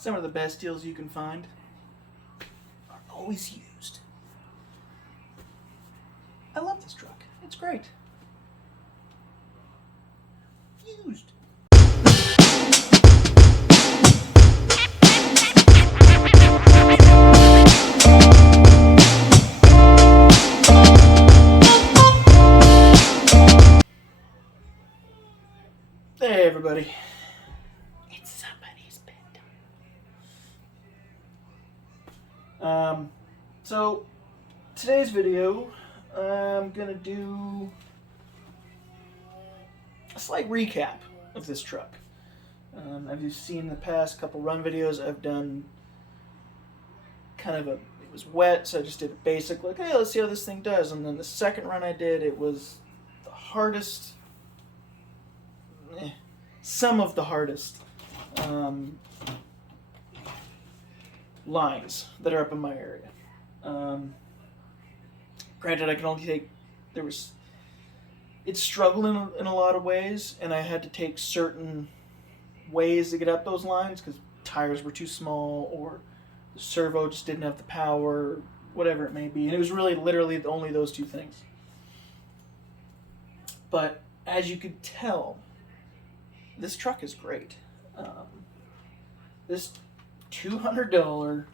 Some of the best deals you can find are always used. I love this truck. It's great. Used. Hey everybody. It's somebody's bedtime. So today's video, I'm gonna do a slight recap of this truck. As you've seen the past couple run videos, I've done kind of it was wet, so I just did a basic, like, hey, let's see how this thing does. And then the second run I did, it was the hardest, some of the hardest lines that are up in my area. Granted, I can only take, it's struggling in a lot of ways, and I had to take certain ways to get up those lines because tires were too small or the servo just didn't have the power, whatever it may be. And it was really literally only those two things. But as you could tell, this truck is great. This $200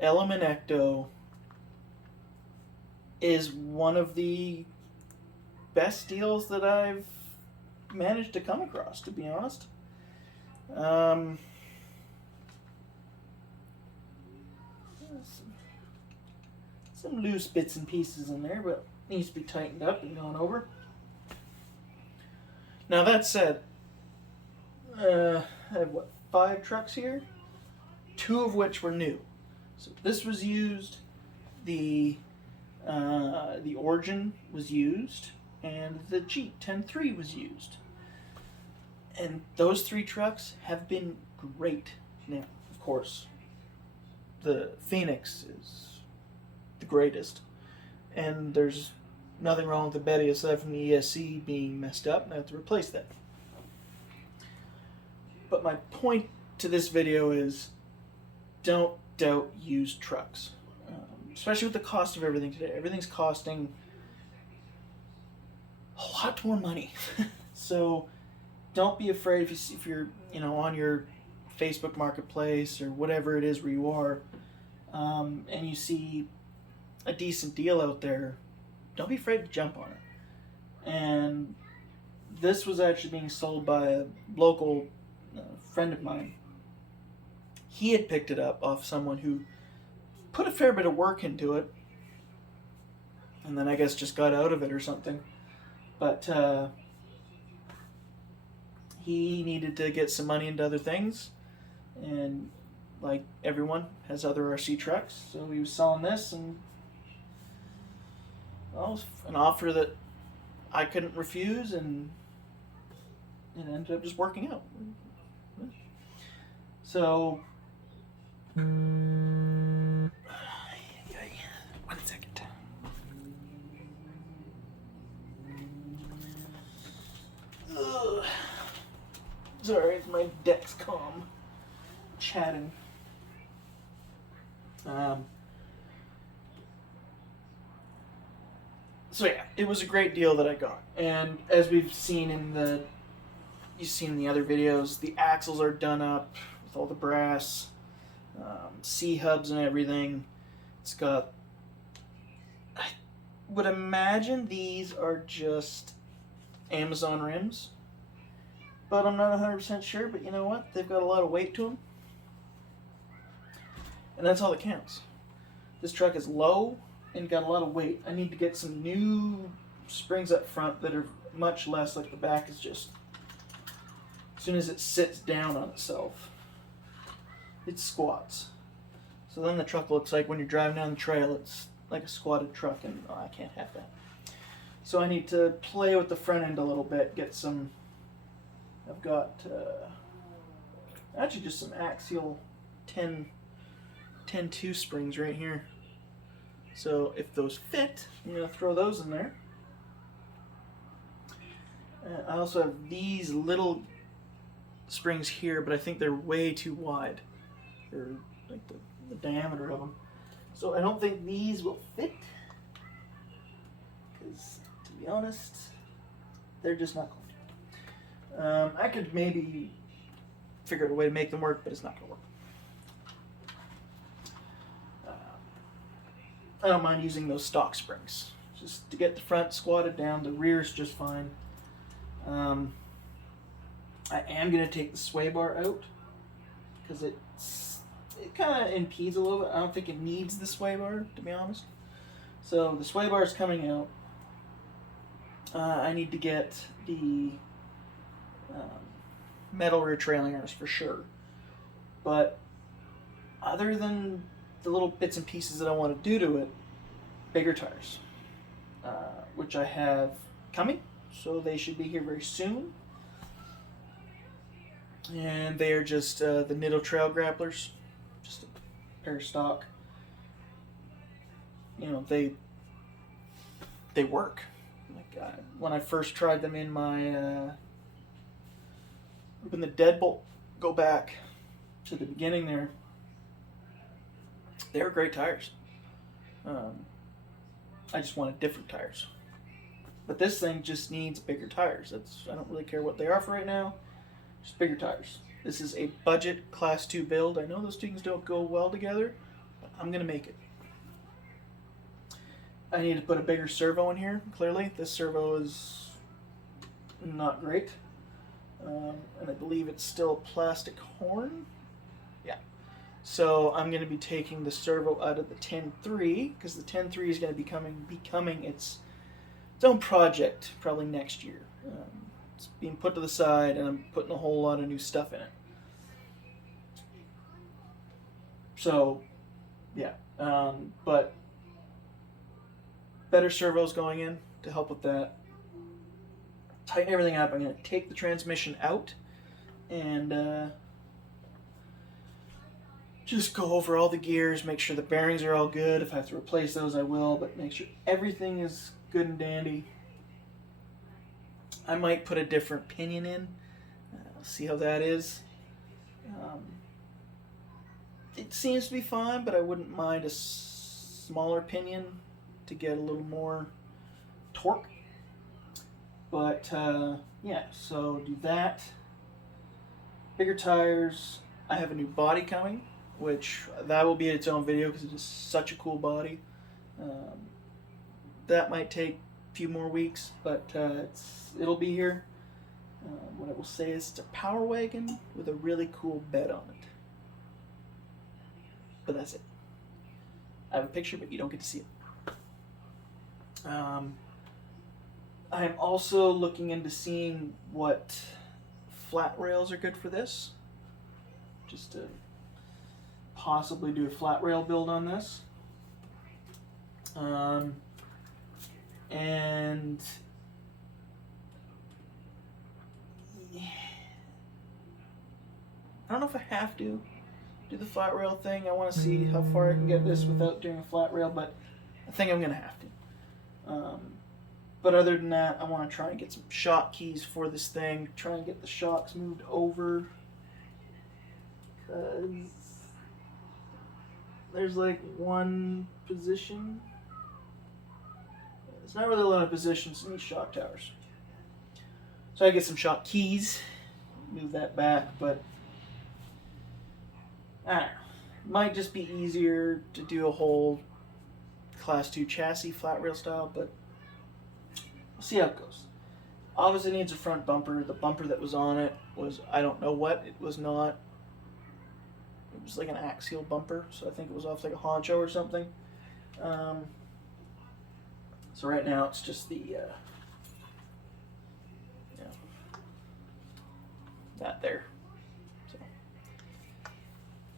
Element Ecto is one of the best deals that I've managed to come across, to be honest. Some loose bits and pieces in there, but needs to be tightened up and gone over. Now that said, I have 5 trucks here, 2 of which were new. So this was used, the Origin was used, and the Jeep 10.3 was used. And those 3 trucks have been great. Now, of course, the Phoenix is the greatest, and there's nothing wrong with the Betty aside from the ESC being messed up, and I have to replace that. But my point to this video is, don't doubt used trucks. Especially with the cost of everything today. Everything's costing a lot more money. So don't be afraid if you're on your Facebook Marketplace or whatever it is where you are, and you see a decent deal out there, don't be afraid to jump on it. And this was actually being sold by a local friend of mine. He had picked it up off someone who put a fair bit of work into it, and then I guess just got out of it or something. But he needed to get some money into other things, and like everyone has other RC trucks, so he was selling this, and well, it was an offer that I couldn't refuse, and it ended up just working out. So one second. Ugh. Sorry, it's my Dexcom chatting. So yeah, it was a great deal that I got, and as we've seen you've seen in the other videos, the axles are done up with all the brass, C-hubs and everything. It's got, I would imagine these are just Amazon rims, but I'm not 100% sure. But you know what? They've got a lot of weight to them, and that's all that counts. This truck is low and got a lot of weight. I need to get some new springs up front that are much less, like the back is just, as soon as it sits down on itself, it squats. So then the truck looks like when you're driving down the trail, it's like a squatted truck, and I can't have that. So I need to play with the front end a little bit, get some, I've got actually just some Axial 10.2 springs right here. So if those fit, I'm going to throw those in there. I also have these little springs here, but I think they're way too wide, or like the diameter of them. So I don't think these will fit, because to be honest, they're just not going to. I could maybe figure out a way to make them work, but it's not going to work. I don't mind using those stock springs, just to get the front squatted down. The rear's just fine. I am going to take the sway bar out because it kind of impedes a little bit. I don't think it needs the sway bar, to be honest. So the sway bar is coming out. I need to get the metal rear trailing arms for sure. But other than the little bits and pieces that I want to do to it, bigger tires, which I have coming, so they should be here very soon. And they are just the Nitto Trail Grapplers, just a pair of stock. You know, they work. Like when I first tried them in my when the deadbolt, go back to the beginning there, they were great tires. I just wanted different tires. But this thing just needs bigger tires. I don't really care what they are for right now. Just bigger tires. This is a budget Class 2 build. I know those two things don't go well together, but I'm going to make it. I need to put a bigger servo in here, clearly. This servo is not great. And I believe it's still a plastic horn. Yeah. So I'm going to be taking the servo out of the 10.3, because the 10.3 is going to be becoming its own project probably next year. It's being put to the side, and I'm putting a whole lot of new stuff in it. So, yeah. But better servos going in to help with that. Tighten everything up. I'm going to take the transmission out and just go over all the gears, make sure the bearings are all good. If I have to replace those, I will, but make sure everything is good and dandy. I might put a different pinion in. See how that is. It seems to be fine, but I wouldn't mind a smaller pinion to get a little more torque. But yeah, so do that. Bigger tires. I have a new body coming, which that will be its own video because it is such a cool body. That might take a few more weeks, but it'll be here. What I will say is it's a power wagon with a really cool bed on it. But that's it. I have a picture, but you don't get to see it. I am also looking into seeing what flat rails are good for this. Just to possibly do a flat rail build on this. And I don't know if I have to do the flat rail thing. I want to see how far I can get this without doing a flat rail, but I think I'm going to have to. But other than that, I want to try and get some shock keys for this thing, try and get the shocks moved over, because there's like one position. There's not really a lot of positions in these shock towers. So I get some shock keys, move that back, but I don't know. Might just be easier to do a whole Class 2 chassis flat rail style, but we'll see how it goes. Obviously it needs a front bumper. The bumper that was on it was, I don't know what, it was not. It was like an axial bumper, so I think it was off like a honcho or something. So right now it's just the, that there. So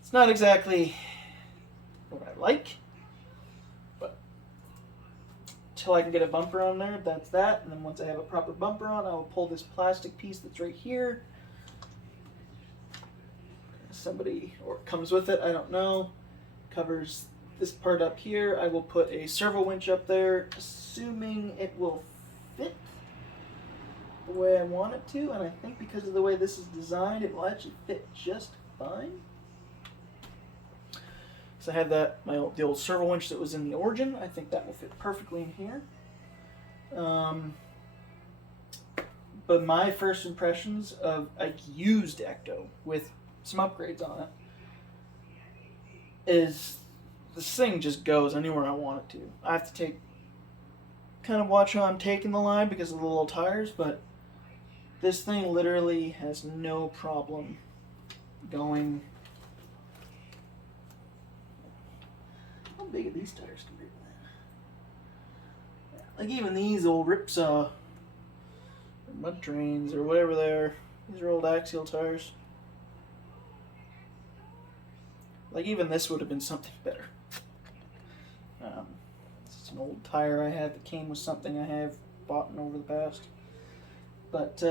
it's not exactly what I like, but until I can get a bumper on there, that's that. And then once I have a proper bumper on, I will pull this plastic piece that's right here. Somebody, or it comes with it, I don't know, covers this part up here. I will put a servo winch up there, assuming it will fit. the way I want it to, and I think because of the way this is designed, it will actually fit just fine. So I have the old servo winch that was in the Origin. I think that will fit perfectly in here. But my first impressions of a used Ecto with some upgrades on it is this thing just goes anywhere I want it to. I have to kind of watch how I'm taking the line because of the little tires, but this thing literally has no problem going. How big are these tires compared to that? Like even these old Ripsaw or mud trains or whatever they are. These are old Axial tires. Like even this would have been something better. It's an old tire I had that came with something I have bought in over the past. But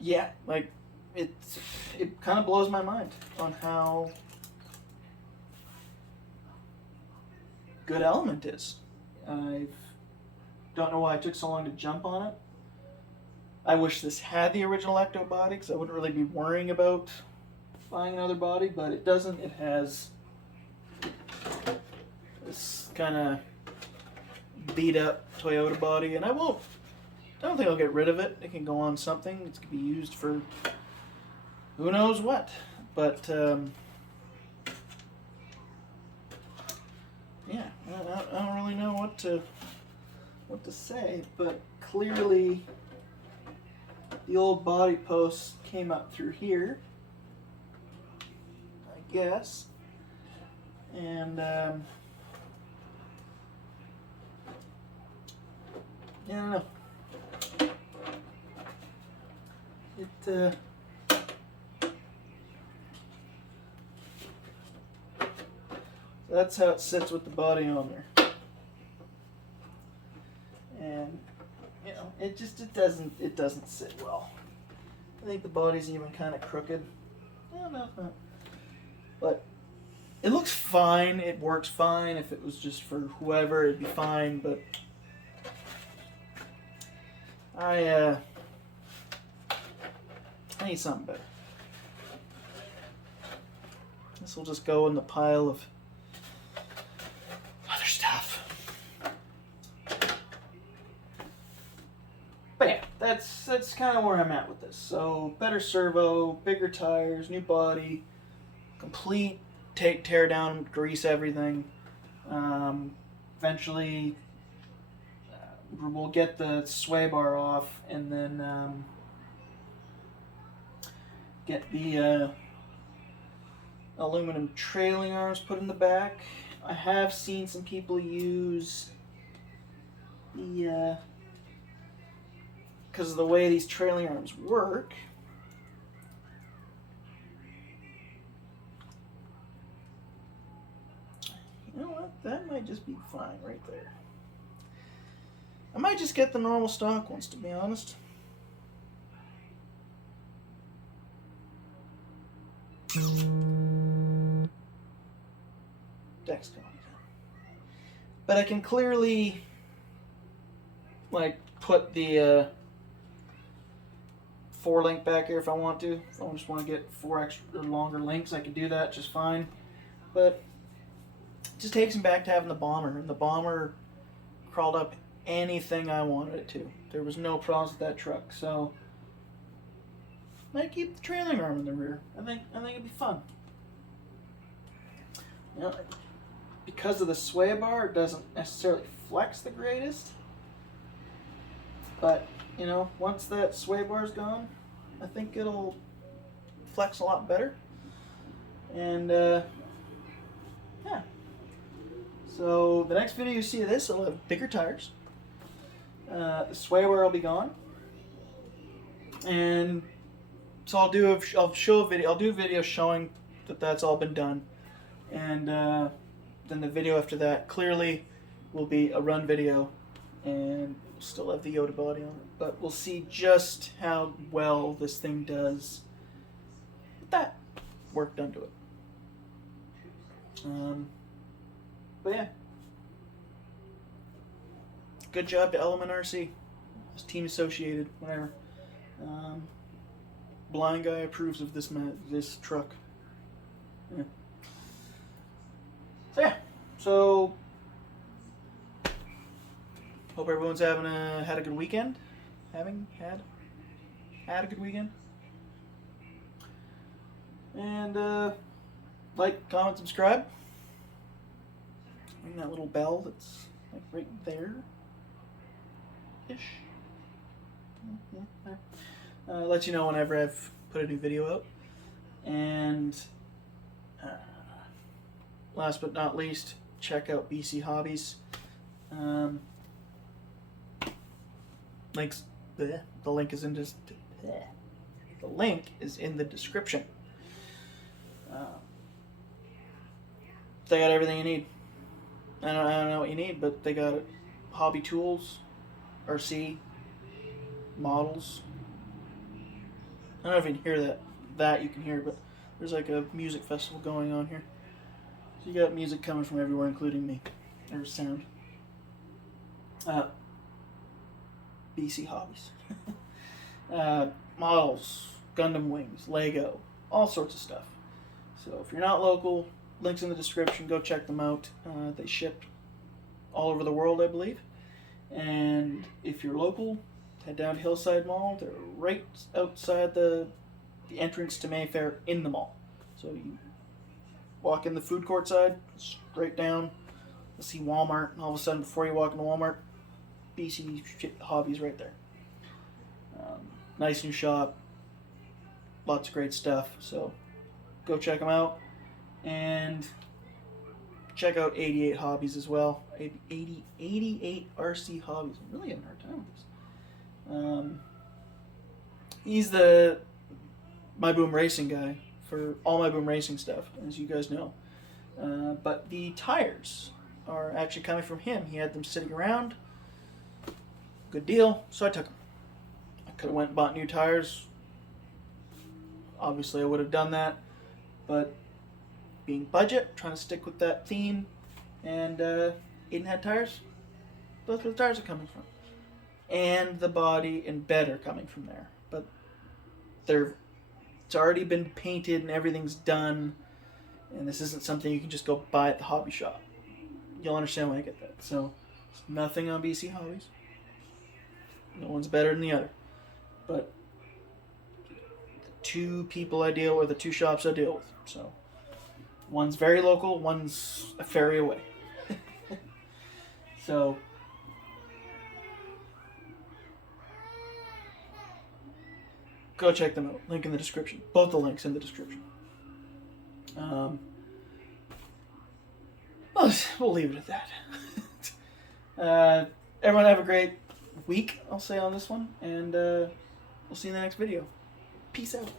yeah, like it kind of blows my mind on how good Element is. I don't know why it took so long to jump on it. I wish this had the original Ecto body because I wouldn't really be worrying about buying another body, but it doesn't. It has this kind of beat up Toyota body, and I don't think I'll get rid of it. It can go on something. It's going to be used for who knows what. But yeah, I don't really know what to say, but clearly the old body posts came up through here, I guess, and yeah, I don't know. That's how it sits with the body on there, and you know, it doesn't sit well. I think the body's even kind of crooked. No, but it looks fine. It works fine. If it was just for whoever, it'd be fine. But I need something better. This will just go in the pile of other stuff. But yeah, that's kind of where I'm at with this. So better servo, bigger tires, new body, complete tear down, grease everything. Eventually, we'll get the sway bar off, and then get the aluminum trailing arms put in the back. I have seen some people use the because of the way these trailing arms work. You know what? That might just be fine right there. I might just get the normal stock ones, to be honest. Dexcom. But I can clearly like put the 4-link back here if I want to. If I just want to get 4 extra longer links, I can do that just fine. But it just takes me back to having the Bomber, and the Bomber crawled up anything I wanted it to. There was no problems with that truck, so I keep the trailing arm in the rear. I think it'd be fun. You know, because of the sway bar, it doesn't necessarily flex the greatest. But you know, once that sway bar's gone, I think it'll flex a lot better. And yeah. So the next video you see of this, it'll have bigger tires. The sway bar will be gone. And so I'll do a video showing that that's all been done. And then the video after that clearly will be a run video, and still have the Yoda body on it. But we'll see just how well this thing does with that work done to it. But yeah. good job to Element RC. It's team associated, whatever. Blind guy approves of this truck. Yeah. So yeah. So hope everyone's had a good weekend. Had a good weekend. And like, comment, subscribe. Ring that little bell that's like right there. Ish. Let you know whenever I've put a new video out. And last but not least, check out BC Hobbies. The link is in the description. They got everything you need. I don't know what you need, but they got hobby tools, RC, models. I don't know if you can hear that you can hear, but there's like a music festival going on here. So you got music coming from everywhere, including me. There's sound. BC Hobbies. Models, Gundam wings, Lego, all sorts of stuff. So if you're not local, links in the description. Go check them out. They ship all over the world, I believe. And if you're local, head down to Hillside Mall. They're right outside the entrance to Mayfair in the mall. So you walk in the food court side, straight down. You'll see Walmart, and all of a sudden, before you walk into Walmart, BC Hobbies right there. Nice new shop. Lots of great stuff. So go check them out. And check out 88 Hobbies as well. 88 RC Hobbies. I'm really having a hard time with this. He's the My Boom Racing guy for all My Boom Racing stuff, as you guys know. But the tires are actually coming from him. He had them sitting around. Good deal, so I took them. I could have went and bought new tires. Obviously, I would have done that, but being budget, trying to stick with that theme, and Aiden had tires. That's where the tires are coming from, and the body and bed are coming from there. But it's already been painted and everything's done, and this isn't something you can just go buy at the hobby shop. You'll understand why I get that. So, it's nothing on BC Hobbies. No one's better than the other. But the two people I deal with, the two shops I deal with. So, one's very local, one's a ferry away. So, go check them out. Link in the description. Both the links in the description. We'll leave it at that. Everyone have a great week, I'll say on this one, and we'll see you in the next video. Peace out.